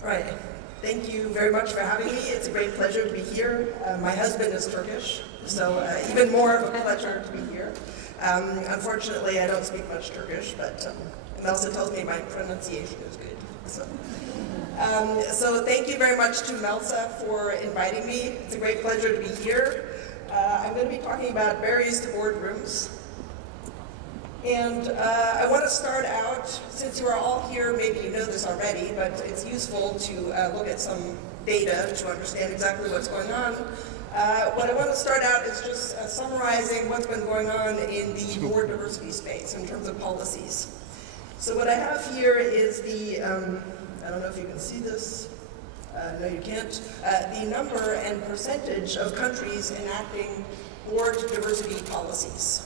All right. Thank you very much for having me. It's a great pleasure to be here. My husband is Turkish, so even more of a pleasure to be here. Unfortunately, I don't speak much Turkish, but Melsa tells me my pronunciation is good. So thank you very much to Melsa for inviting me. It's a great pleasure to be here. I'm going to be talking about barriers to boardrooms. And I want to start out, since you are all here, maybe you know this already, but it's useful to look at some data to understand exactly what's going on. What I want to start out is just summarizing what's been going on in the board diversity space in terms of policies. So what I have here is the, I don't know if you can see this, no you can't, the number and percentage of countries enacting board diversity policies.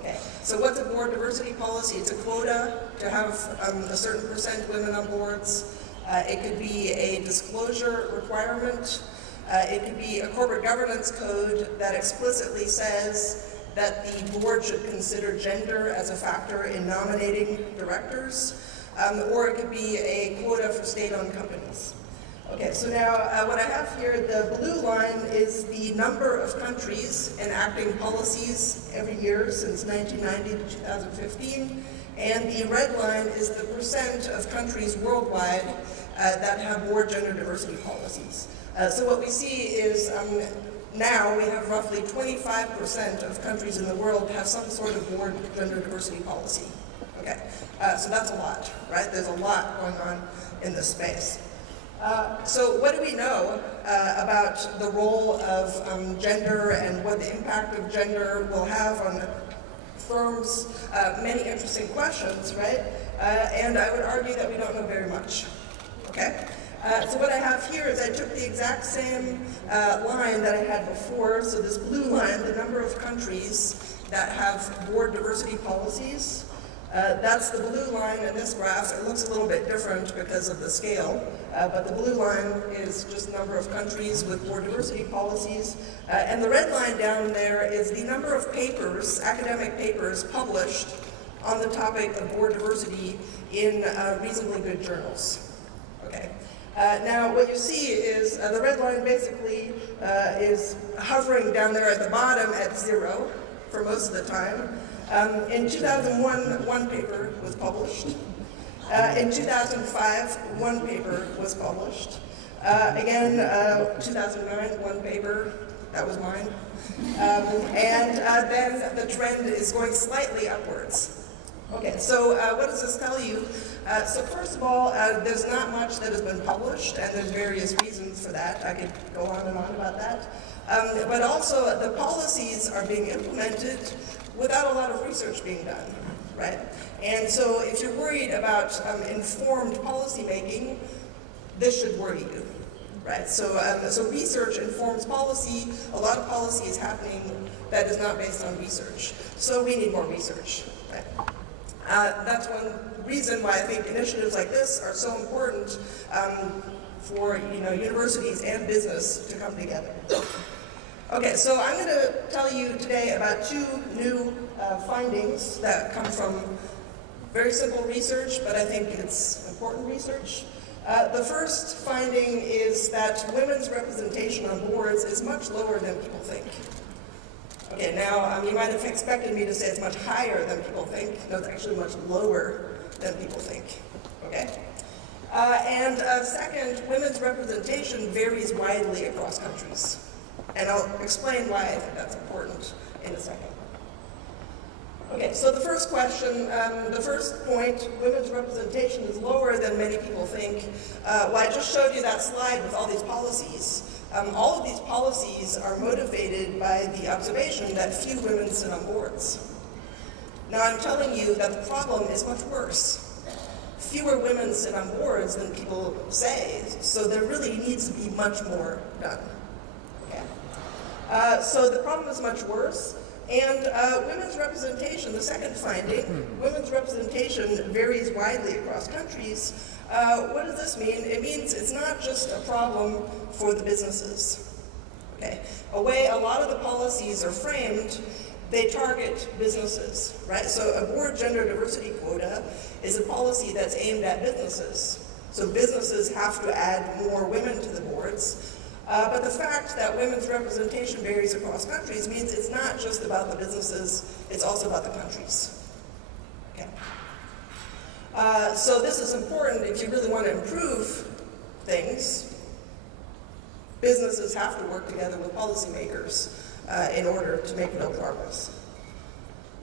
Okay, so what's a board diversity policy? It's a quota to have a certain percent women on boards. It could be a disclosure requirement. It could be a corporate governance code that explicitly says that the board should consider gender as a factor in nominating directors. Or it could be a quota for state-owned companies. Okay, so now what I have here, the blue line is the number of countries enacting policies every year since 1990 to 2015, and the red line is the percent of countries worldwide that have board gender diversity policies. So what we see is now we have roughly 25% of countries in the world have some sort of board gender diversity policy. Okay, so that's a lot, right? There's a lot going on in this space. So what do we know about the role of gender and what the impact of gender will have on firms? Many interesting questions, right? And I would argue that we don't know very much, okay? So what I have here is I took the exact same line that I had before, so this blue line, the number of countries that have board diversity policies. That's the blue line in this graph. It looks a little bit different because of the scale, but the blue line is just the number of countries with board diversity policies. And the red line down there is the number of papers, academic papers, published on the topic of board diversity in reasonably good journals. Okay. Now what you see is the red line basically is hovering down there at the bottom at 0 for most of the time. In 2001, one paper was published. In 2005, one paper was published. Again, 2009, one paper, that was mine. And then the trend is going slightly upwards. Okay, so what does this tell you? So first of all, there's not much that has been published, and there's various reasons for that. I could go on and on about that. But also, the policies are being implemented without a lot of research being done, right? And so if you're worried about informed policy making, this should worry you, right? So, so research informs policy. A lot of policy is happening that is not based on research. So we need more research, right? That's one reason why I think initiatives like this are so important for universities and business to come together. Okay, so I'm going to tell you today about two new findings that come from very simple research, but I think it's important research. The first finding is that women's representation on boards is much lower than people think. Okay, now you might have expected me to say it's much higher than people think. No, it's actually much lower than people think. Okay? And second, women's representation varies widely across countries. And I'll explain why I think that's important in a second. Okay, so the first question, the first point, women's representation is lower than many people think. Well, I just showed you that slide with all these policies. All of these policies are motivated by the observation that few women sit on boards. Now I'm telling you that the problem is much worse. Fewer women sit on boards than people say, so there really needs to be much more done. So the problem is much worse, and women's representation, the second finding, women's representation varies widely across countries. What does this mean? It means it's not just a problem for the businesses. Okay. A way a lot of the policies are framed, they target businesses, right? So a board gender diversity quota is a policy that's aimed at businesses. So businesses have to add more women to the boards. But the fact that women's representation varies across countries means it's not just about the businesses, it's also about the countries. Okay. So this is important if you really want to improve things. Businesses have to work together with policymakers in order to make real progress.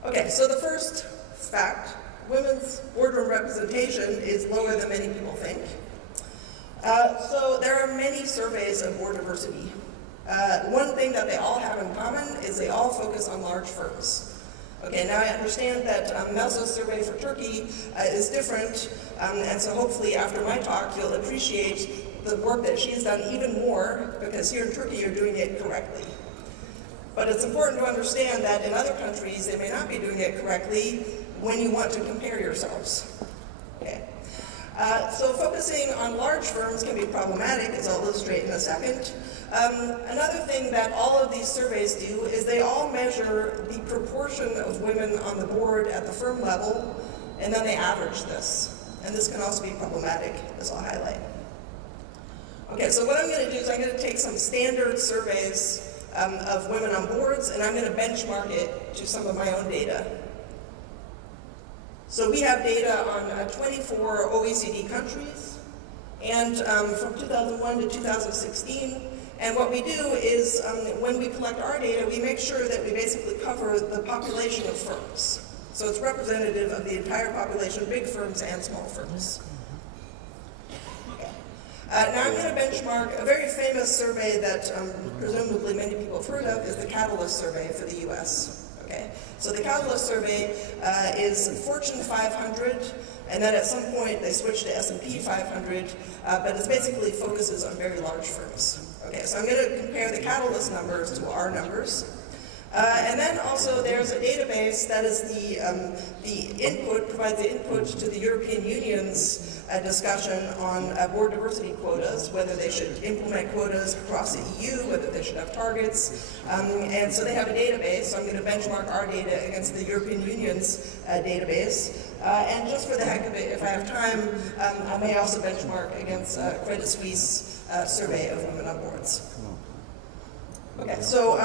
Okay, so the first fact, women's boardroom representation is lower than many people think. So there are many surveys of board diversity. One thing that they all have in common is they all focus on large firms. Okay, now I understand that Melsa's survey for Turkey is different, and so hopefully after my talk you'll appreciate the work that she's done even more, because here in Turkey you're doing it correctly. But it's important to understand that in other countries they may not be doing it correctly when you want to compare yourselves. Okay. So focusing on large firms can be problematic, as I'll illustrate in a second. Another thing that all of these surveys do is they all measure the proportion of women on the board at the firm level, and then they average this. And this can also be problematic, as I'll highlight. Okay, so what I'm going to do is I'm going to take some standard surveys of women on boards, and I'm going to benchmark it to some of my own data. So we have data on 24 OECD countries, and from 2001 to 2016. And what we do is, when we collect our data, we make sure that we basically cover the population of firms. So it's representative of the entire population, big firms and small firms. Okay. Now I'm going to benchmark a very famous survey that presumably many people have heard of, is the Catalyst survey for the US. Okay. So the Catalyst survey is Fortune 500, and then at some point they switched to S&P 500, but it basically focuses on very large firms. Okay, so I'm going to compare the Catalyst numbers to our numbers. And then also there's a database that is provides the input to the European Union's discussion on board diversity quotas, whether they should implement quotas across the EU, whether they should have targets. And so they have a database, so I'm going to benchmark our data against the European Union's database. And just for the heck of it, if I have time, I may also benchmark against Credit Suisse survey of women on boards. Okay, so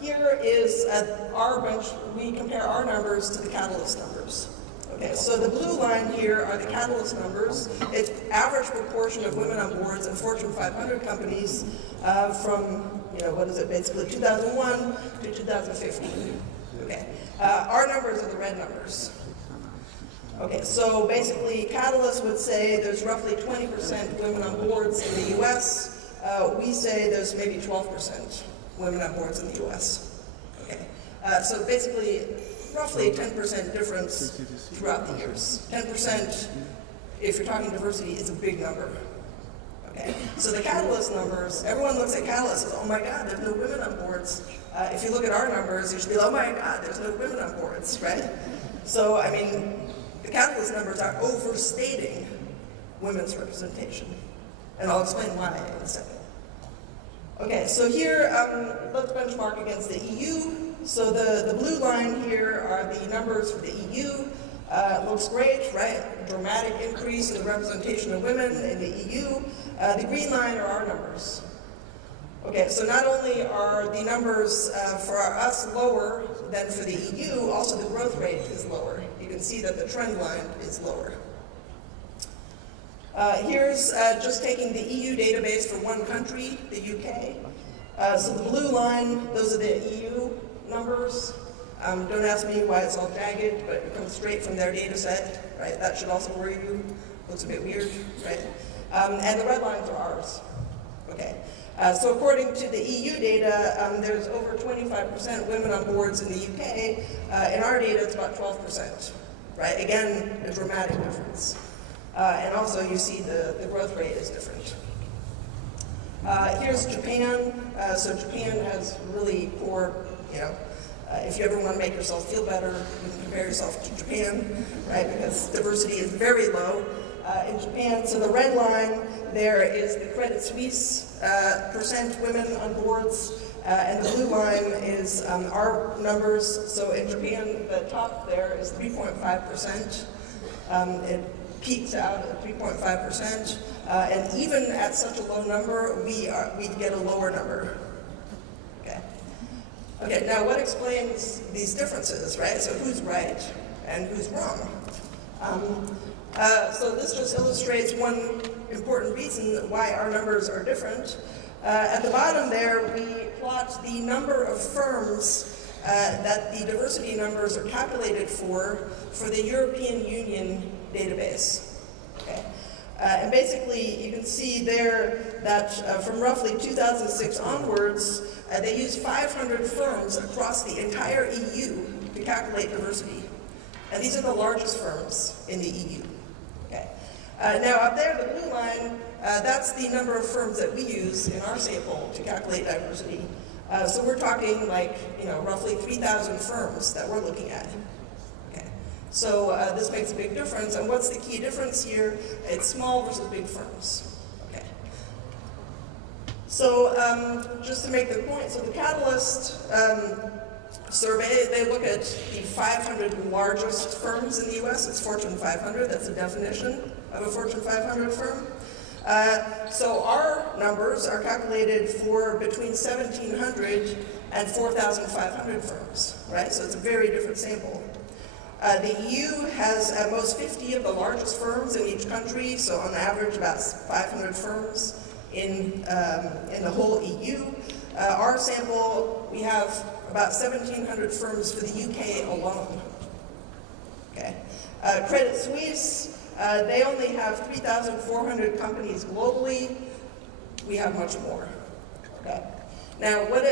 here is our bench. We compare our numbers to the Catalyst numbers. Okay, so the blue line here are the Catalyst numbers. It's average proportion of women on boards in Fortune 500 companies from, basically 2001 to 2015. Okay, our numbers are the red numbers. Okay, so basically Catalyst would say there's roughly 20% women on boards in the US. We say there's maybe 12% women on boards in the US. Okay, so basically roughly a 10% difference throughout the years. 10%, if you're talking diversity, is a big number. Okay, so the Catalyst numbers, everyone looks at Catalyst and says, oh my God, there's no women on boards. If you look at our numbers, you should be, oh my God, there's no women on boards, right? So, I mean, the Catalyst numbers are overstating women's representation. And I'll explain why in a second. Okay, so here, let's benchmark against the EU. So the blue line here are the numbers for the EU. Looks great, right? Dramatic increase in the representation of women in the EU. The green line are our numbers. Okay, so not only are the numbers for us lower than for the EU, also the growth rate is lower. You can see that the trend line is lower. Here's just taking the EU database for one country, the UK. So the blue line, those are the EU numbers. Don't ask me why it's all jagged, but it comes straight from their data set, right? That should also worry you. Looks a bit weird, right? And the red lines are ours. Okay. So according to the EU data, there's over 25% women on boards in the UK. In our data, it's about 12%, right? Again, a dramatic difference. And also, you see the growth rate is different. Here's Japan. So Japan has really poor, if you ever want to make yourself feel better, you can compare yourself to Japan, right? Because diversity is very low in Japan. So the red line there is the Credit Suisse percent women on boards, and the blue line is our numbers. So in Japan, the top there is 3.5%. peaks out at 3.5%, and even at such a low number, we get a lower number. Okay, now what explains these differences, right? So who's right and who's wrong? So this just illustrates one important reason why our numbers are different. At the bottom there, we plot the number of firms that the diversity numbers are calculated for the European Union database. Okay. And basically, you can see there that from roughly 2006 onwards, they used 500 firms across the entire EU to calculate diversity. And these are the largest firms in the EU. Okay. Now up there, the blue line, that's the number of firms that we use in our sample to calculate diversity. So we're talking like, roughly 3,000 firms that we're looking at. Okay. So this makes a big difference. And what's the key difference here? It's small versus big firms. Okay. So just to make the point, so the Catalyst survey, they look at the 500 largest firms in the US. It's Fortune 500. That's the definition of a Fortune 500 firm. So our numbers are calculated for between 1,700 and 4,500 firms, right? So it's a very different sample. The EU has at most 50 of the largest firms in each country, so on average about 500 firms in the whole EU. Our sample, we have about 1,700 firms for the UK alone. Okay. Credit Suisse, they only have 3,400 companies globally. We have much more. Okay. Now, what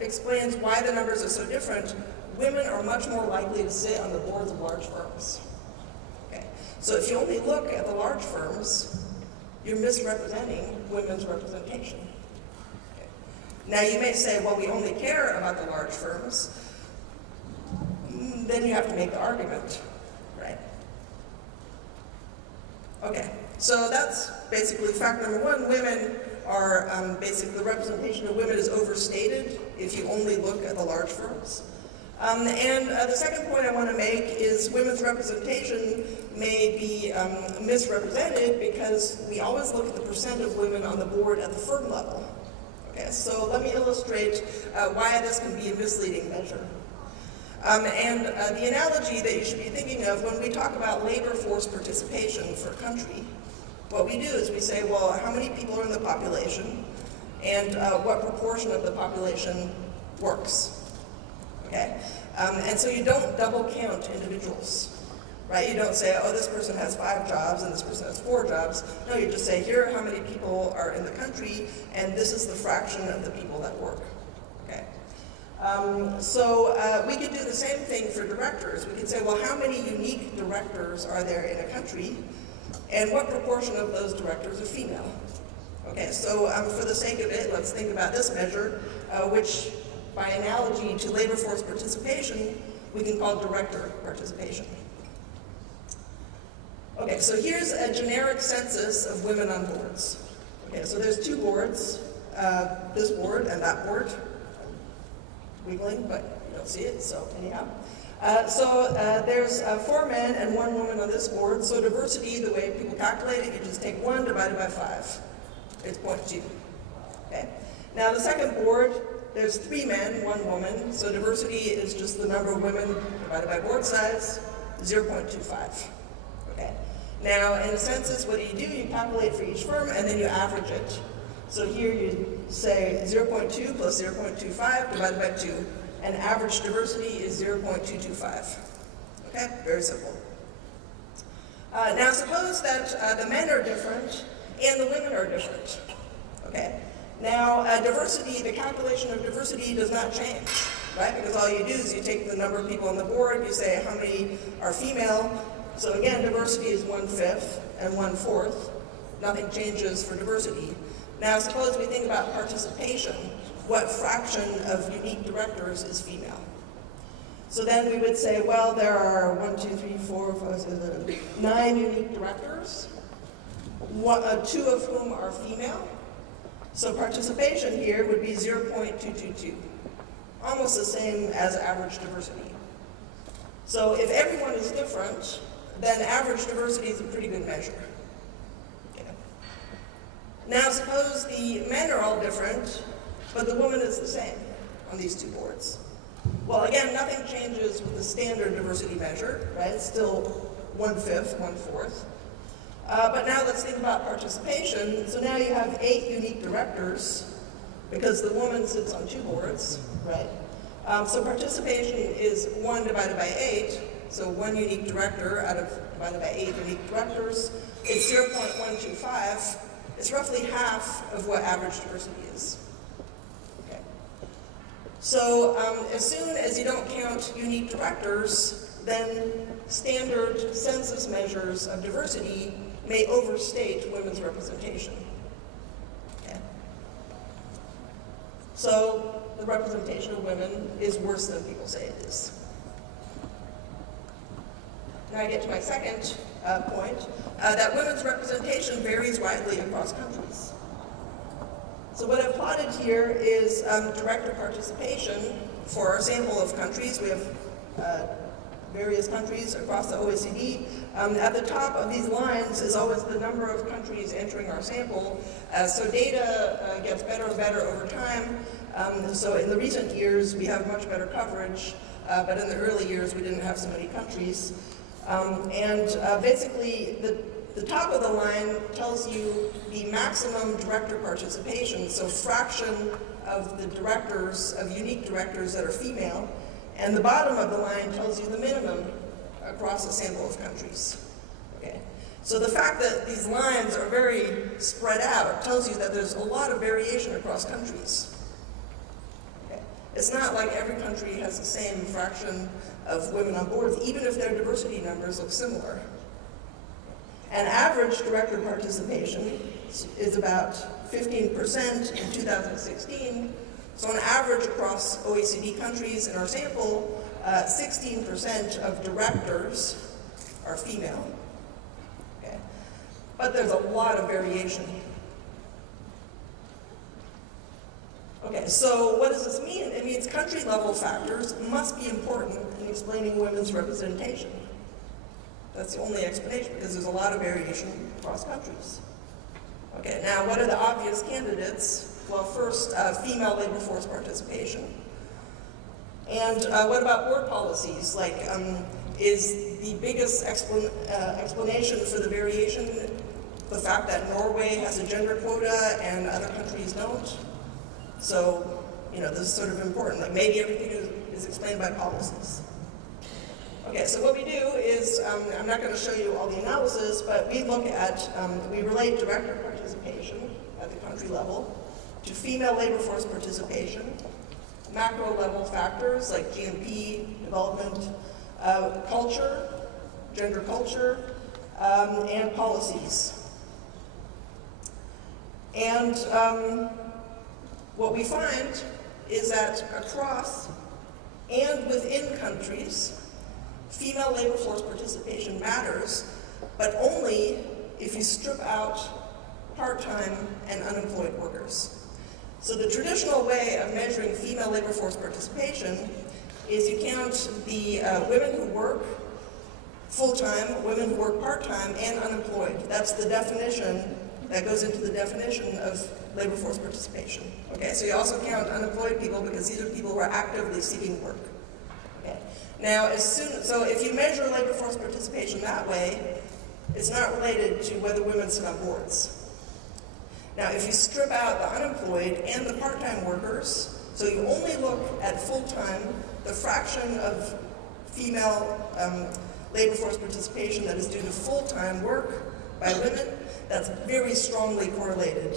explains why the numbers are so different? Women are much more likely to sit on the boards of large firms. Okay. So if you only look at the large firms, you're misrepresenting women's representation. Okay. Now, you may say, well, we only care about the large firms. Then you have to make the argument, right? Okay, so that's basically fact number one. Women are, basically, the representation of women is overstated if you only look at the large firms. And the second point I want to make is women's representation may be misrepresented because we always look at the percent of women on the board at the firm level. Okay, so let me illustrate why this can be a misleading measure. The analogy that you should be thinking of when we talk about labor force participation for a country, what we do is we say, well, how many people are in the population and what proportion of the population works, okay? And so you don't double count individuals, right? You don't say, oh, this person has 5 jobs and this person has 4 jobs. No, you just say, here are how many people are in the country and this is the fraction of the people that work, okay? We could do the same thing for directors. We could say, well, how many unique directors are there in a country, and what proportion of those directors are female? Okay, so for the sake of it, let's think about this measure, which by analogy to labor force participation, we can call director participation. Okay, so here's a generic census of women on boards. Okay, so there's 2 boards, this board and that board. Wiggling, but you don't see it, so anyhow. There's 4 men and 1 woman on this board, so diversity, the way people calculate it, you just take 1 divided by 5. It's 0.2. Okay. Now the second board, there's 3 men, 1 woman, so diversity is just the number of women divided by board size, 0.25. Okay. Now in a census, what do? You calculate for each firm and then you average it. So here you say 0.2 plus 0.25 divided by 2, and average diversity is 0.225. Okay, very simple. Now suppose that the men are different and the women are different. Okay, now diversity, the calculation of diversity does not change, right? Because all you do is you take the number of people on the board, you say how many are female. So again, diversity is 1/5 and 1/4. Nothing changes for diversity. Now suppose we think about participation. What fraction of unique directors is female? So then we would say, well, there are 9 unique directors, 2 of whom are female. So participation here would be 0.222, almost the same as average diversity. So if everyone is different, then average diversity is a pretty good measure. Okay. Now suppose the men are all different, but the woman is the same on these two boards. Well, again, nothing changes with the standard diversity measure, right? It's still 1/5, 1/4. But now let's think about participation. So now you have 8 unique directors, because the woman sits on 2 boards, right? So participation is 1 divided by 8, so 1 unique director divided by 8 unique directors. It's 0.125. It's roughly half of what average diversity is. Okay. So as soon as you don't count unique directors, then standard census measures of diversity may overstate women's representation. Okay. So the representation of women is worse than people say it is. Now I get to my second point, that women's representation varies widely across countries. So what I've plotted here is director participation for our sample of countries. We have various countries across the OECD. At the top of these lines is always the number of countries entering our sample. So data gets better and better over time. So in the recent years, we have much better coverage, but in the early years, we didn't have so many countries. Basically, the top of the line tells you the maximum director participation, so fraction of the directors, of unique directors that are female. And the bottom of the line tells you the minimum across a sample of countries. Okay. So the fact that these lines are very spread out tells you that there's a lot of variation across countries. Okay. It's not like every country has the same fraction of women on boards, even if their diversity numbers look similar. And average director participation is about 15% in 2016. So on average across OECD countries in our sample, 16% of directors are female. Okay. But there's a lot of variation. Okay, so what does this mean? It means country level factors must be important in explaining women's representation. That's the only explanation, because there's a lot of variation across countries. Okay, now what are the obvious candidates? Well, first, female labor force participation. And what about board policies? Like, is the biggest explanation for the variation the fact that Norway has a gender quota and other countries don't? So, this is sort of important. Like, maybe everything is explained by policies. Okay, so what we do is, I'm not going to show you all the analysis, but we look at, we relate director participation at the country level to female labor force participation, macro level factors like GNP, development, culture, gender culture, and policies. And what we find is that across and within countries, female labor force participation matters, but only if you strip out part-time and unemployed workers. So the traditional way of measuring female labor force participation is you count the women who work full-time, women who work part-time, and unemployed. That's the definition that goes into the definition of labor force participation. Okay, so you also count unemployed people because these are people who are actively seeking work. Okay. Now, so if you measure labor force participation that way, it's not related to whether women sit on boards. Now, if you strip out the unemployed and the part-time workers, so you only look at full-time, the fraction of female labor force participation that is due to full-time work by women, that's very strongly correlated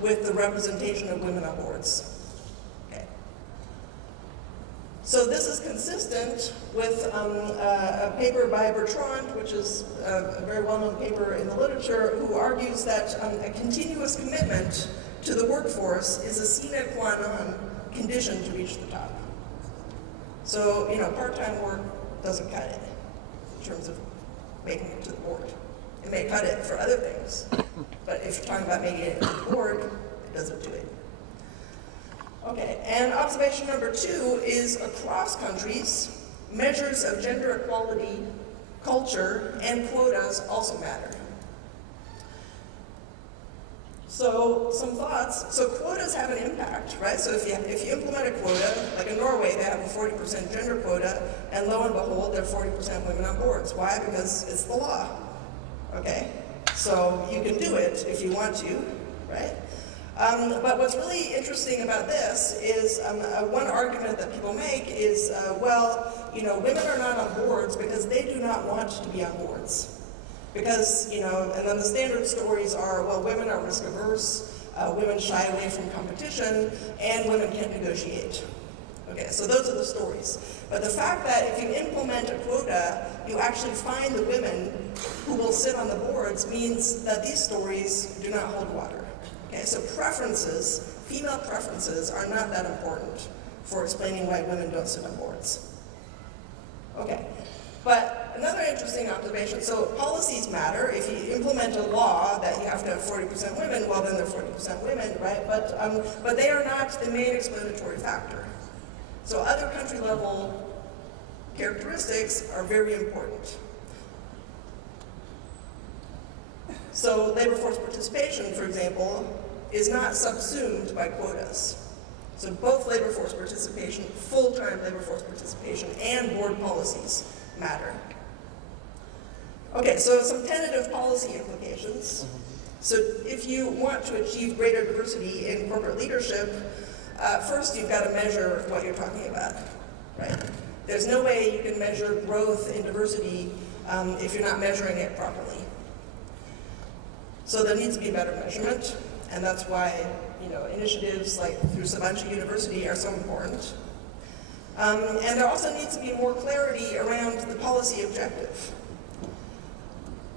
with the representation of women on boards. Okay. So this is consistent with a paper by Bertrand, which is a very well-known paper in the literature, who argues that a continuous commitment to the workforce is a sine qua non condition to reach the top. So, part-time work doesn't cut it in terms of making it to the board. It may cut it for other things, but if you're talking about making it to the board, it doesn't do it. Okay, and observation number 2 is across countries, measures of gender equality culture, and quotas also matter. So some thoughts. So quotas have an impact, right? So if you implement a quota, like in Norway, they have a 40% gender quota, and lo and behold, there are 40% women on boards. Why? Because it's the law, okay? So you can do it if you want to, right? But what's really interesting about this is one argument that people make is, well, you know, women are not on boards because they do not want to be on boards. Because, you know, and then the standard stories are, well, women are risk averse, women shy away from competition, and women can't negotiate. Okay, so those are the stories. But the fact that if you implement a quota, you actually find the women who will sit on the boards means that these stories do not hold water. Okay, so preferences, female preferences, are not that important for explaining why women don't sit on boards. Okay, but another interesting observation, so policies matter. If you implement a law that you have to have 40% women, well then they're 40% women, right? But they are not the main explanatory factor. So other country level characteristics are very important. So labor force participation, for example, is not subsumed by quotas. So both labor force participation, full-time labor force participation, and board policies matter. Okay, so some tentative policy implications. So if you want to achieve greater diversity in corporate leadership, first you've got to measure what you're talking about, right? There's no way you can measure growth in diversity if you're not measuring it properly. So there needs to be better measurement, and that's why, you know, initiatives like through Sabancı University are so important. And there also needs to be more clarity around the policy objective.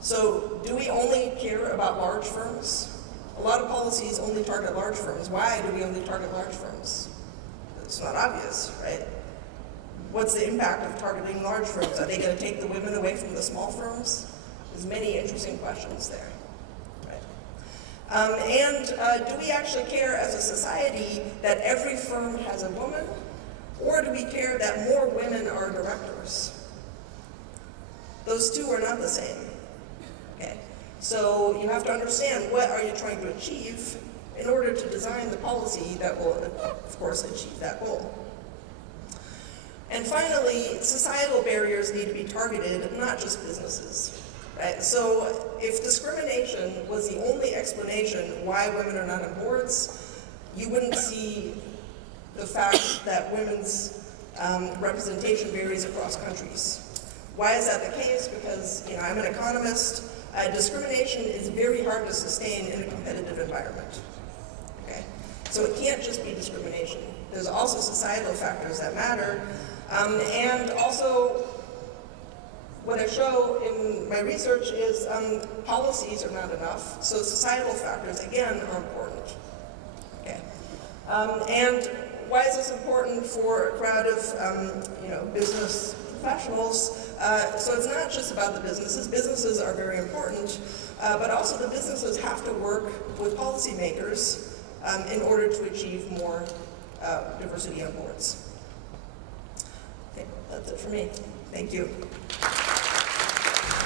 So do we only care about large firms? A lot of policies only target large firms. Why do we only target large firms? It's not obvious, right? What's the impact of targeting large firms? Are they going to take the women away from the small firms? There's many interesting questions there. Do we actually care as a society that every firm has a woman? Or do we care that more women are directors? Those two are not the same. Okay. So you have to understand what are you trying to achieve in order to design the policy that will, of course, achieve that goal. And finally, societal barriers need to be targeted, not just businesses. Right? So if discrimination was the only explanation why women are not on boards, you wouldn't see the fact that women's representation varies across countries. Why is that the case? Because, you know, I'm an economist. Discrimination is very hard to sustain in a competitive environment. Okay? So it can't just be discrimination. There's also societal factors that matter. And also, what I show in my research is policies are not enough, so societal factors, again, are important. Okay. And why is this important for a crowd of you know, business professionals? So it's not just about the businesses. Businesses are very important, but also the businesses have to work with policymakers in order to achieve more diversity on boards. Okay, that's it for me. Thank you.